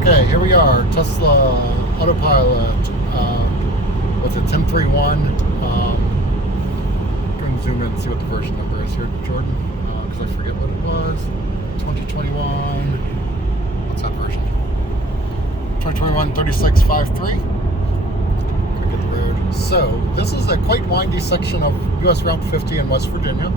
Okay, here we are, Tesla Autopilot, what's it, 1031. Go and zoom in and see what the version number is here, Jordan, because I forget what it was. 2021, what's that version? 2021 3653. Gotta get the road. So, this is a quite windy section of US Route 50 in West Virginia.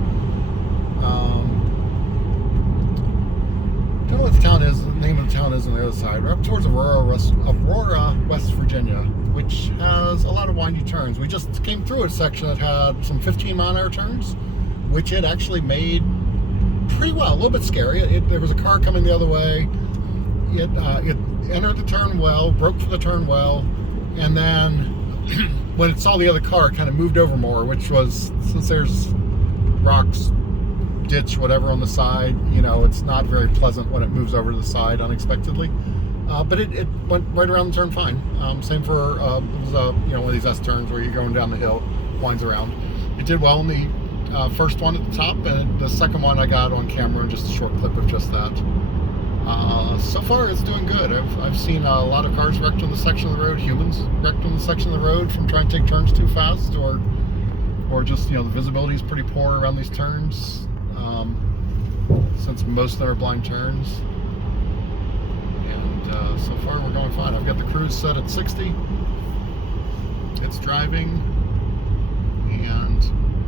I don't know what the town is. The name of the town is on the other side. We're up towards Aurora, West Virginia, which has a lot of windy turns. We just came through a section that had some 15-mile-an-hour turns, which it actually made pretty well. A little bit scary. There was a car coming the other way. It entered the turn well, broke for the turn well, and then when it saw the other car, it kind of moved over more, which was, since there's rocks, ditch, whatever on the side, you know, it's not very pleasant when it moves over to the side unexpectedly. But it went right around the turn fine. Same for it was one of these S turns where you're going down the hill, winds around. It did well in the first one at the top, and the second one I got on camera in just a short clip of just that. So far it's doing good. I've seen a lot of cars wrecked on the section of the road, humans wrecked on the section of the road from trying to take turns too fast, or just, the visibility is pretty poor around these turns. Since most of them are blind turns, and so far we're going fine. I've got the cruise set at 60. It's driving, and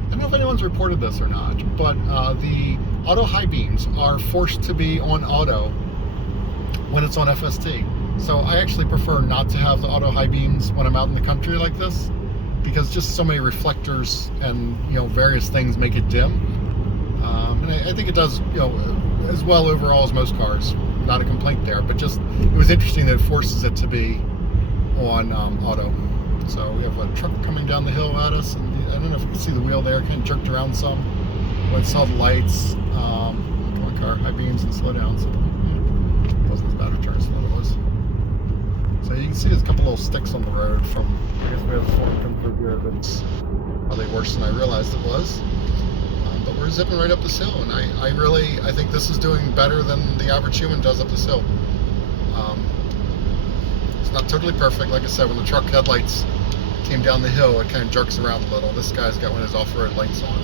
I don't know if anyone's reported this or not, but the auto high beams are forced to be on auto when it's on FSD. So I actually prefer not to have the auto high beams when I'm out in the country like this, because just so many reflectors and various things make it dim. And I think it does, as well overall as most cars. Not a complaint there, but just it was interesting that it forces it to be on auto. So we have a truck coming down the hill at us, and I don't know if you can see the wheel there, kind of jerked around some when it saw the lights. Come on, car, high beams and slow down. So it wasn't as bad a turn as I thought it was. So you can see there's a couple little sticks on the road from, I guess we have a storm come through here, but it's probably worse than I realized it was. But we're zipping right up this hill, and I think this is doing better than the average human does up this hill. It's not totally perfect. Like I said, when the truck headlights came down the hill, it kind of jerks around a little. This guy's got one of his off-road lights on,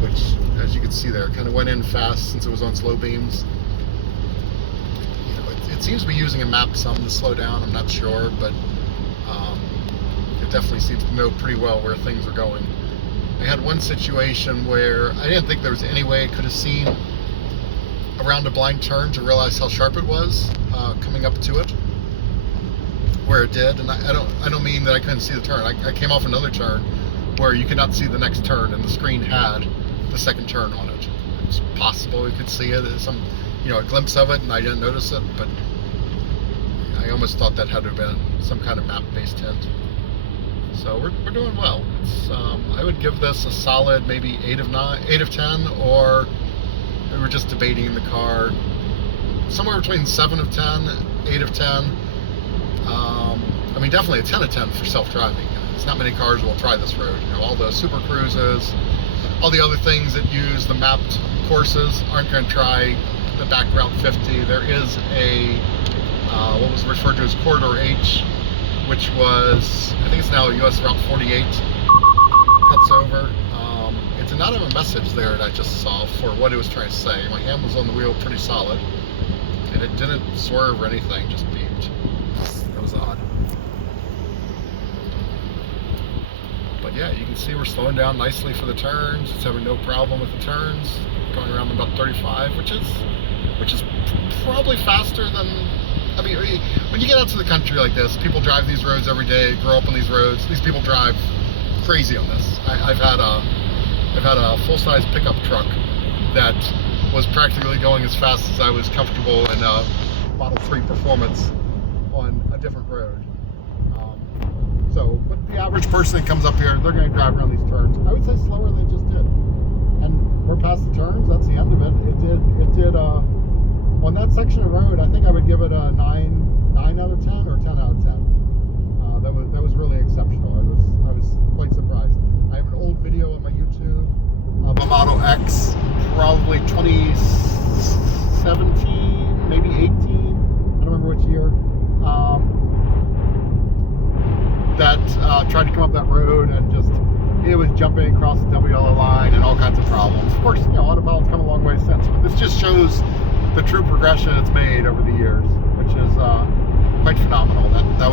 which, as you can see there, kind of went in fast since it was on slow beams. It seems to be using a map some to slow down. I'm not sure, but it definitely seems to know pretty well where things are going. I had one situation where I didn't think there was any way I could have seen around a blind turn to realize how sharp it was coming up to it, where it did. And I don't mean that I couldn't see the turn. I came off another turn where you could not see the next turn, and the screen had the second turn on it. It's possible we could see it, a glimpse of it, and I didn't notice it, but I almost thought that had to have been some kind of map-based hint. So we're doing well. I would give this a solid maybe 8 of 10, or we were just debating in the car, somewhere between 7 of 10, 8 of 10. Definitely a 10 of 10 for self-driving. There's not many cars will try this road. All the super cruises, all the other things that use the mapped courses aren't going to try the back Route 50. There is a what was referred to as Corridor H, which was, I think it's now US Route 48, cuts over. It did not have a message there that I just saw for what it was trying to say. My hand was on the wheel pretty solid, and it didn't swerve or anything, just beeped. That was odd. But yeah, you can see we're slowing down nicely for the turns. It's having no problem with the turns, going around about 35, which is probably faster than, when you get out to the country like this, people drive these roads every day, grow up on these roads. These people drive crazy on this. I've had a full-size pickup truck that was practically going as fast as I was comfortable in a Model 3 Performance on a different road. But the average person that comes up here, they're going to drive around these turns, I would say slower than they just did. And we're past the turns. That's the end of it. It did. On that section of road, I think I would give it a 9 out of 10 or 10 out of 10. That was really exceptional. I was quite surprised. I have an old video on my YouTube of a Model X, probably 2017, maybe 18. I don't remember which year. that tried to come up that road and just, it was jumping across the double yellow line and all kinds of problems. Of course, you know, autopilot's come a long way since, but this just shows the true progression it's made over the years, which is quite phenomenal. That